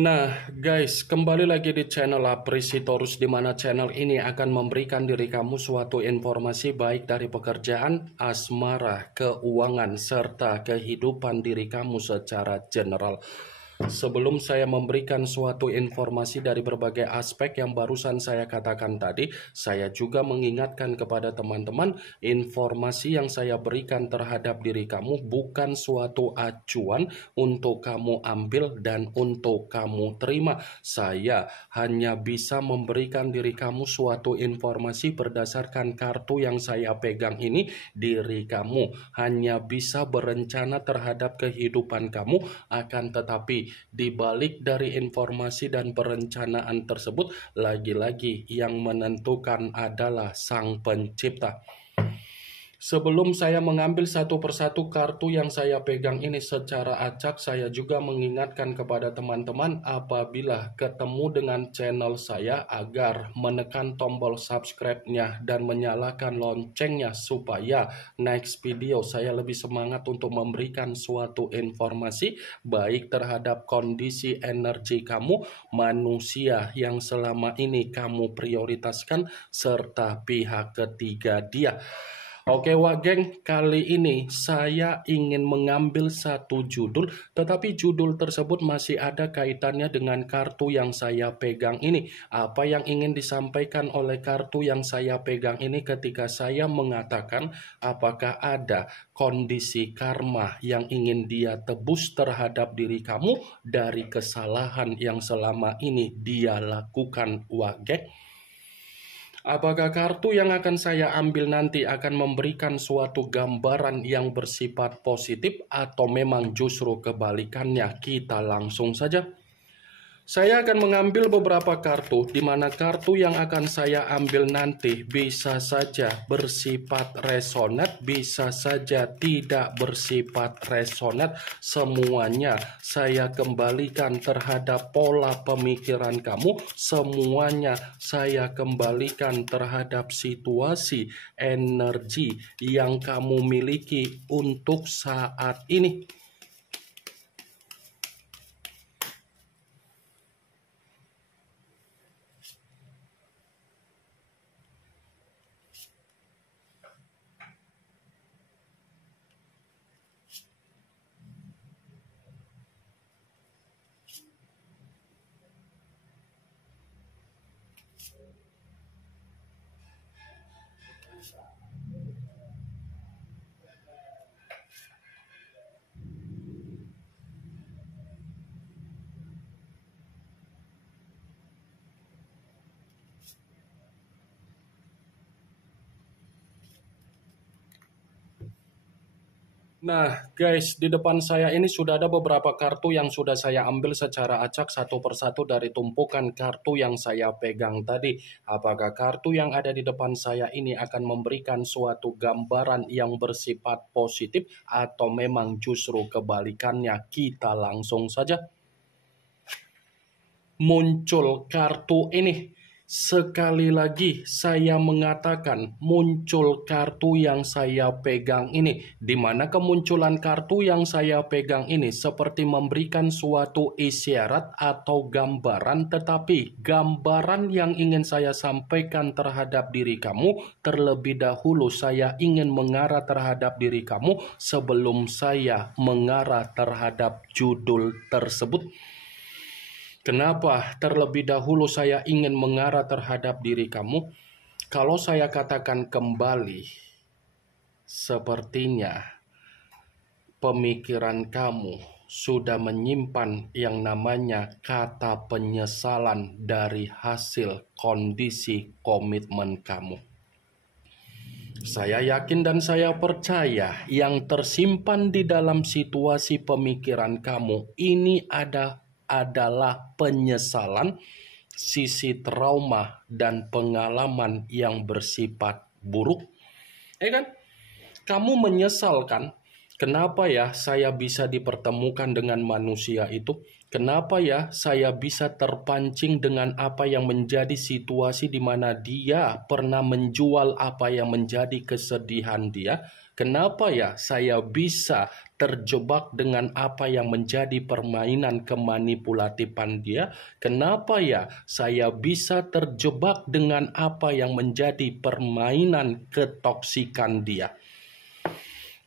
Nah, guys, kembali lagi di channel Apresitorus, di mana channel ini akan memberikan diri kamu suatu informasi baik dari pekerjaan, asmara, keuangan, serta kehidupan diri kamu secara general. Sebelum saya memberikan suatu informasi dari berbagai aspek yang barusan saya katakan tadi, saya juga mengingatkan kepada teman-teman, informasi yang saya berikan terhadap diri kamu bukan suatu acuan untuk kamu ambil dan untuk kamu terima. Saya hanya bisa memberikan diri kamu suatu informasi berdasarkan kartu yang saya pegang ini. Diri kamu hanya bisa berencana terhadap kehidupan kamu, akan tetapi di balik dari informasi dan perencanaan tersebut, lagi-lagi yang menentukan adalah Sang Pencipta. Sebelum saya mengambil satu persatu kartu yang saya pegang ini secara acak, saya juga mengingatkan kepada teman-teman apabila ketemu dengan channel saya agar menekan tombol subscribe-nya dan menyalakan loncengnya supaya next video saya lebih semangat untuk memberikan suatu informasi baik terhadap kondisi energi kamu, manusia yang selama ini kamu prioritaskan, serta pihak ketiga dia. Oke geng, kali ini saya ingin mengambil satu judul, tetapi judul tersebut masih ada kaitannya dengan kartu yang saya pegang ini. Apa yang ingin disampaikan oleh kartu yang saya pegang ini ketika saya mengatakan apakah ada kondisi karma yang ingin dia tebus terhadap diri kamu dari kesalahan yang selama ini dia lakukan geng? Apakah kartu yang akan saya ambil nanti akan memberikan suatu gambaran yang bersifat positif atau memang justru kebalikannya? Kita langsung saja. Saya akan mengambil beberapa kartu, di mana kartu yang akan saya ambil nanti bisa saja bersifat resonate, bisa saja tidak bersifat resonate. Semuanya saya kembalikan terhadap pola pemikiran kamu, semuanya saya kembalikan terhadap situasi energi yang kamu miliki untuk saat ini. Nah guys, di depan saya ini sudah ada beberapa kartu yang sudah saya ambil secara acak satu persatu dari tumpukan kartu yang saya pegang tadi. Apakah kartu yang ada di depan saya ini akan memberikan suatu gambaran yang bersifat positif atau memang justru kebalikannya? Kita langsung saja. Muncul kartu ini. Sekali lagi saya mengatakan muncul kartu yang saya pegang ini, di mana kemunculan kartu yang saya pegang ini seperti memberikan suatu isyarat atau gambaran, tetapi gambaran yang ingin saya sampaikan terhadap diri kamu, terlebih dahulu saya ingin mengarah terhadap diri kamu sebelum saya mengarah terhadap judul tersebut. Kenapa terlebih dahulu saya ingin mengarah terhadap diri kamu? Kalau saya katakan kembali, sepertinya pemikiran kamu sudah menyimpan yang namanya kata penyesalan dari hasil kondisi komitmen kamu. Saya yakin dan saya percaya yang tersimpan di dalam situasi pemikiran kamu ini adalah penyesalan, sisi trauma, dan pengalaman yang bersifat buruk. Kan? Kamu menyesalkan, kenapa ya saya bisa dipertemukan dengan manusia itu? Kenapa ya saya bisa terpancing dengan apa yang menjadi situasi di mana dia pernah menjual apa yang menjadi kesedihan dia? Kenapa ya saya bisa terjebak dengan apa yang menjadi permainan kemanipulatifan dia? Kenapa ya saya bisa terjebak dengan apa yang menjadi permainan ketoksikan dia?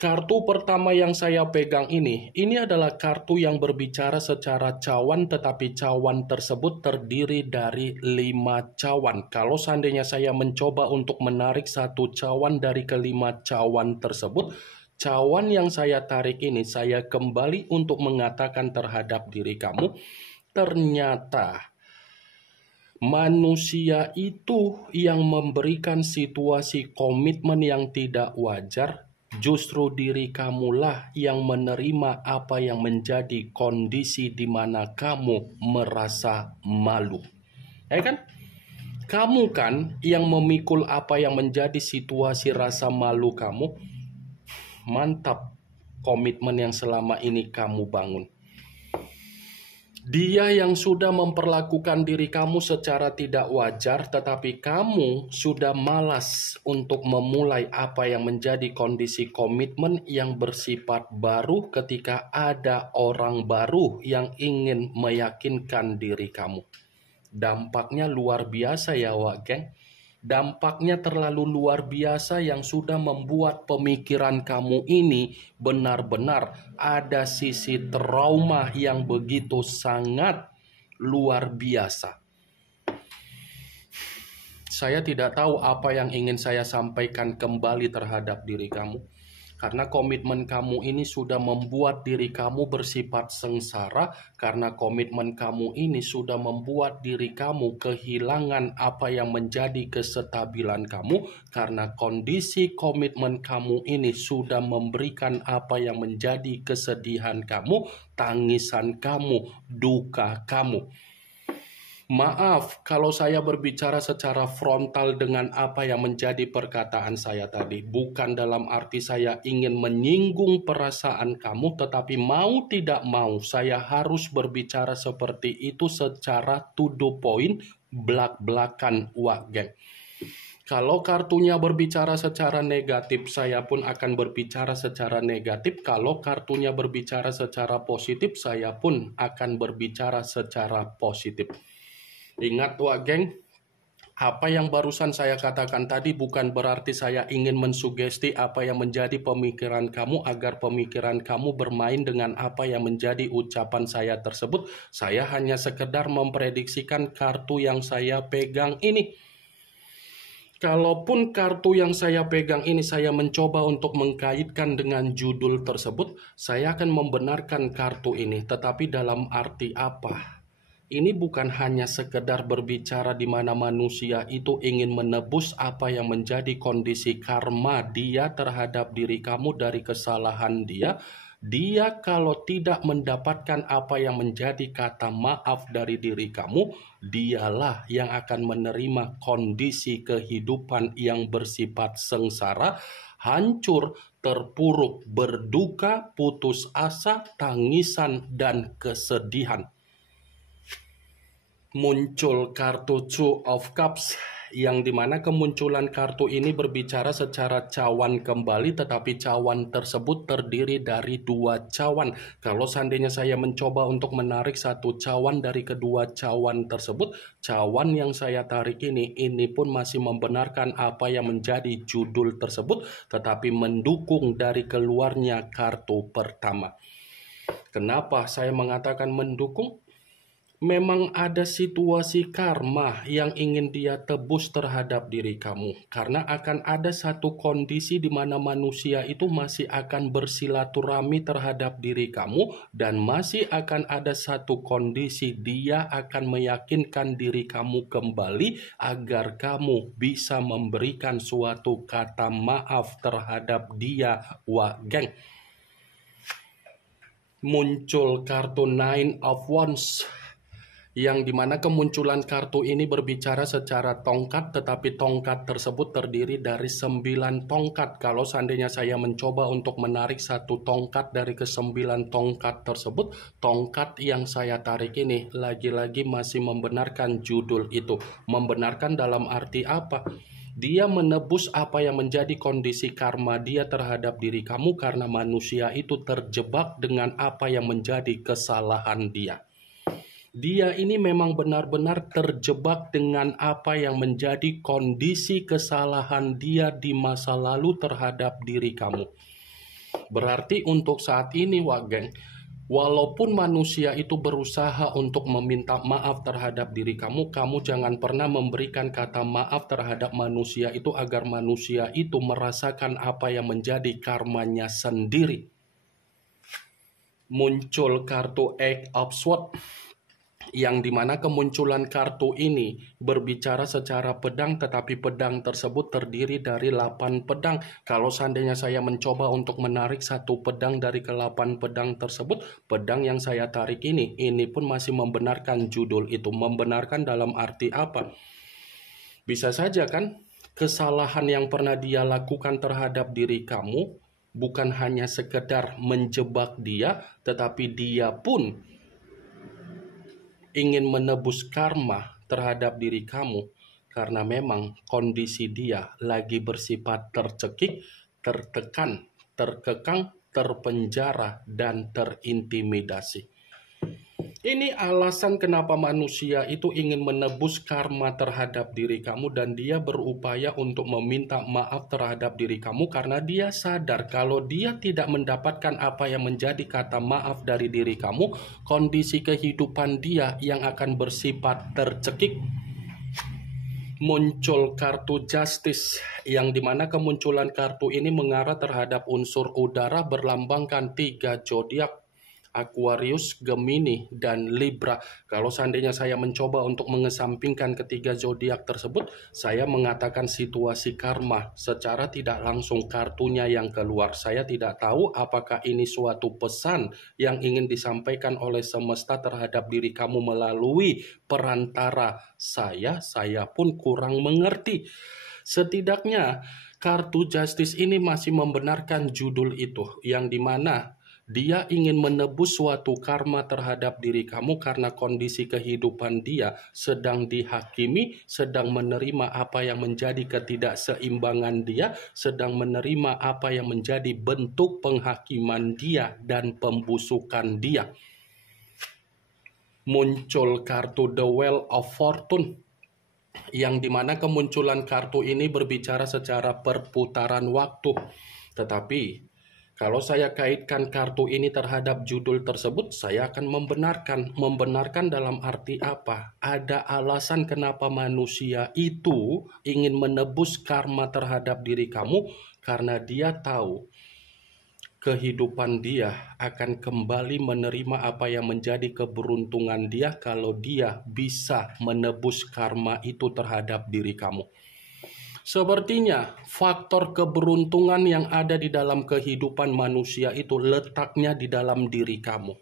Kartu pertama yang saya pegang ini adalah kartu yang berbicara secara cawan, tetapi cawan tersebut terdiri dari 5 cawan. Kalau seandainya saya mencoba untuk menarik satu cawan dari kelima cawan tersebut, cawan yang saya tarik ini saya kembali untuk mengatakan terhadap diri kamu, ternyata manusia itu yang memberikan situasi komitmen yang tidak wajar. Justru diri kamulah yang menerima apa yang menjadi kondisi di mana kamu merasa malu. Ya kan? Kamu kan yang memikul apa yang menjadi situasi rasa malu kamu. Mantap komitmen yang selama ini kamu bangun. Dia yang sudah memperlakukan diri kamu secara tidak wajar, tetapi kamu sudah malas untuk memulai apa yang menjadi kondisi komitmen yang bersifat baru ketika ada orang baru yang ingin meyakinkan diri kamu. Dampaknya luar biasa ya, Wak Geng. Dampaknya terlalu luar biasa yang sudah membuat pemikiran kamu ini benar-benar ada sisi trauma yang begitu sangat luar biasa. Saya tidak tahu apa yang ingin saya sampaikan kembali terhadap diri kamu. Karena komitmen kamu ini sudah membuat diri kamu bersifat sengsara, karena komitmen kamu ini sudah membuat diri kamu kehilangan apa yang menjadi kestabilan kamu, karena kondisi komitmen kamu ini sudah memberikan apa yang menjadi kesedihan kamu, tangisan kamu, duka kamu. Maaf kalau saya berbicara secara frontal dengan apa yang menjadi perkataan saya tadi. Bukan dalam arti saya ingin menyinggung perasaan kamu, tetapi mau tidak mau saya harus berbicara seperti itu secara to the point, belak-belakan, Wak Geng. Kalau kartunya berbicara secara negatif, saya pun akan berbicara secara negatif. Kalau kartunya berbicara secara positif, saya pun akan berbicara secara positif. Ingat, Wak Geng, apa yang barusan saya katakan tadi bukan berarti saya ingin mensugesti apa yang menjadi pemikiran kamu agar pemikiran kamu bermain dengan apa yang menjadi ucapan saya tersebut. Saya hanya sekedar memprediksikan kartu yang saya pegang ini. Kalaupun kartu yang saya pegang ini saya mencoba untuk mengkaitkan dengan judul tersebut, saya akan membenarkan kartu ini. Tetapi dalam arti apa? Ini bukan hanya sekedar berbicara di mana manusia itu ingin menebus apa yang menjadi kondisi karma dia terhadap diri kamu dari kesalahan dia. Dia kalau tidak mendapatkan apa yang menjadi kata maaf dari diri kamu, dialah yang akan menerima kondisi kehidupan yang bersifat sengsara, hancur, terpuruk, berduka, putus asa, tangisan, dan kesedihan. Muncul kartu Two of Cups, yang dimana kemunculan kartu ini berbicara secara cawan kembali, tetapi cawan tersebut terdiri dari 2 cawan. Kalau seandainya saya mencoba untuk menarik satu cawan dari kedua cawan tersebut, cawan yang saya tarik ini pun masih membenarkan apa yang menjadi judul tersebut, tetapi mendukung dari keluarnya kartu pertama. Kenapa saya mengatakan mendukung? Memang ada situasi karma yang ingin dia tebus terhadap diri kamu. Karena akan ada satu kondisi di mana manusia itu masih akan bersilaturahmi terhadap diri kamu. Dan masih akan ada satu kondisi dia akan meyakinkan diri kamu kembali agar kamu bisa memberikan suatu kata maaf terhadap dia, Wak Geng. Muncul kartu Nine of Wands, yang dimana kemunculan kartu ini berbicara secara tongkat, tetapi tongkat tersebut terdiri dari 9 tongkat. Kalau seandainya saya mencoba untuk menarik satu tongkat dari ke-9 tongkat tersebut, tongkat yang saya tarik ini lagi-lagi masih membenarkan judul itu. Membenarkan dalam arti apa? Dia menebus apa yang menjadi kondisi karma dia terhadap diri kamu karena manusia itu terjebak dengan apa yang menjadi kesalahan dia. Dia ini memang benar-benar terjebak dengan apa yang menjadi kondisi kesalahan dia di masa lalu terhadap diri kamu. Berarti untuk saat ini, geng, walaupun manusia itu berusaha untuk meminta maaf terhadap diri kamu, kamu jangan pernah memberikan kata maaf terhadap manusia itu agar manusia itu merasakan apa yang menjadi karmanya sendiri. Muncul kartu Eight of Swords, yang dimana kemunculan kartu ini berbicara secara pedang, tetapi pedang tersebut terdiri dari 8 pedang. Kalau seandainya saya mencoba untuk menarik satu pedang dari ke-8 pedang tersebut, pedang yang saya tarik ini pun masih membenarkan judul itu. Membenarkan dalam arti apa? Bisa saja kan kesalahan yang pernah dia lakukan terhadap diri kamu bukan hanya sekedar menjebak dia, tetapi dia pun ingin menebus karma terhadap diri kamu karena memang kondisi dia lagi bersifat tercekik, tertekan, terkekang, terpenjara, dan terintimidasi. Ini alasan kenapa manusia itu ingin menebus karma terhadap diri kamu dan dia berupaya untuk meminta maaf terhadap diri kamu karena dia sadar kalau dia tidak mendapatkan apa yang menjadi kata maaf dari diri kamu, kondisi kehidupan dia yang akan bersifat tercekik. Muncul kartu Justice, yang dimana kemunculan kartu ini mengarah terhadap unsur udara berlambangkan 3 zodiak, Aquarius, Gemini, dan Libra. Kalau seandainya saya mencoba untuk mengesampingkan ketiga zodiak tersebut, saya mengatakan situasi karma secara tidak langsung kartunya yang keluar. Saya tidak tahu apakah ini suatu pesan yang ingin disampaikan oleh semesta terhadap diri kamu melalui perantara saya pun kurang mengerti. Setidaknya kartu Justice ini masih membenarkan judul itu, yang dimana dia ingin menebus suatu karma terhadap diri kamu karena kondisi kehidupan dia sedang dihakimi, sedang menerima apa yang menjadi ketidakseimbangan dia, sedang menerima apa yang menjadi bentuk penghakiman dia dan pembusukan dia. Muncul kartu The Wheel of Fortune, yang dimana kemunculan kartu ini berbicara secara perputaran waktu. Tetapi kalau saya kaitkan kartu ini terhadap judul tersebut, saya akan membenarkan. Membenarkan dalam arti apa? Ada alasan kenapa manusia itu ingin menebus karma terhadap diri kamu, karena dia tahu kehidupan dia akan kembali menerima apa yang menjadi keberuntungan dia kalau dia bisa menebus karma itu terhadap diri kamu. Sepertinya faktor keberuntungan yang ada di dalam kehidupan manusia itu letaknya di dalam diri kamu.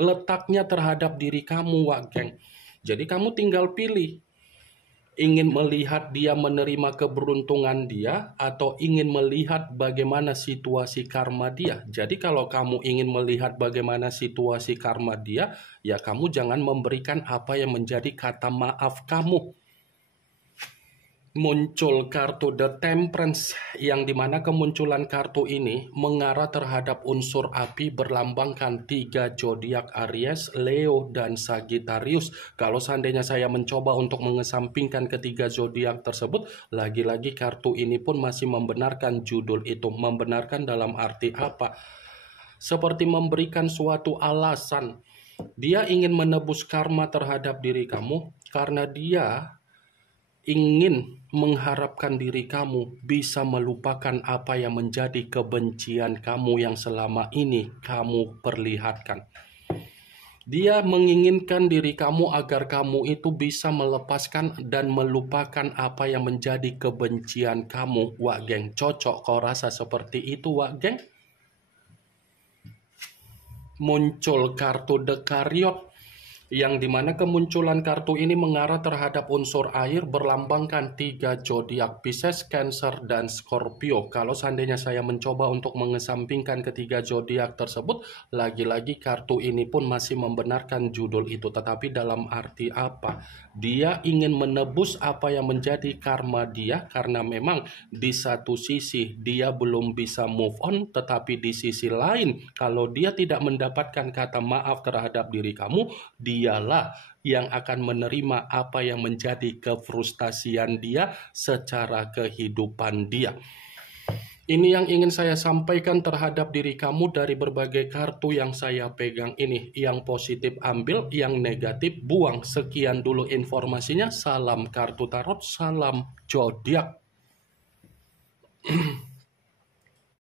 Letaknya terhadap diri kamu, geng. Jadi kamu tinggal pilih. Ingin melihat dia menerima keberuntungan dia atau ingin melihat bagaimana situasi karma dia. Jadi kalau kamu ingin melihat bagaimana situasi karma dia, ya kamu jangan memberikan apa yang menjadi kata maaf kamu. Muncul kartu The Temperance, yang dimana kemunculan kartu ini mengarah terhadap unsur api berlambangkan 3 zodiak Aries, Leo, dan Sagittarius. Kalau seandainya saya mencoba untuk mengesampingkan ketiga zodiak tersebut, lagi-lagi kartu ini pun masih membenarkan judul itu. Membenarkan dalam arti apa? Seperti memberikan suatu alasan. Dia ingin menebus karma terhadap diri kamu karena dia ingin mengharapkan diri kamu bisa melupakan apa yang menjadi kebencian kamu yang selama ini kamu perlihatkan. Dia menginginkan diri kamu agar kamu itu bisa melepaskan dan melupakan apa yang menjadi kebencian kamu, geng. Cocok kau rasa seperti itu, geng? Muncul kartu The Chariot, yang dimana kemunculan kartu ini mengarah terhadap unsur air berlambangkan 3 zodiak Pisces, Cancer, dan Scorpio. Kalau seandainya saya mencoba untuk mengesampingkan ketiga zodiak tersebut, lagi-lagi kartu ini pun masih membenarkan judul itu. Tetapi dalam arti apa? Dia ingin menebus apa yang menjadi karma dia, karena memang di satu sisi dia belum bisa move on, tetapi di sisi lain kalau dia tidak mendapatkan kata maaf terhadap diri kamu, dialah yang akan menerima apa yang menjadi kefrustasian dia secara kehidupan dia. Ini yang ingin saya sampaikan terhadap diri kamu dari berbagai kartu yang saya pegang ini. Yang positif ambil, yang negatif buang. Sekian dulu informasinya. Salam kartu tarot, salam zodiak.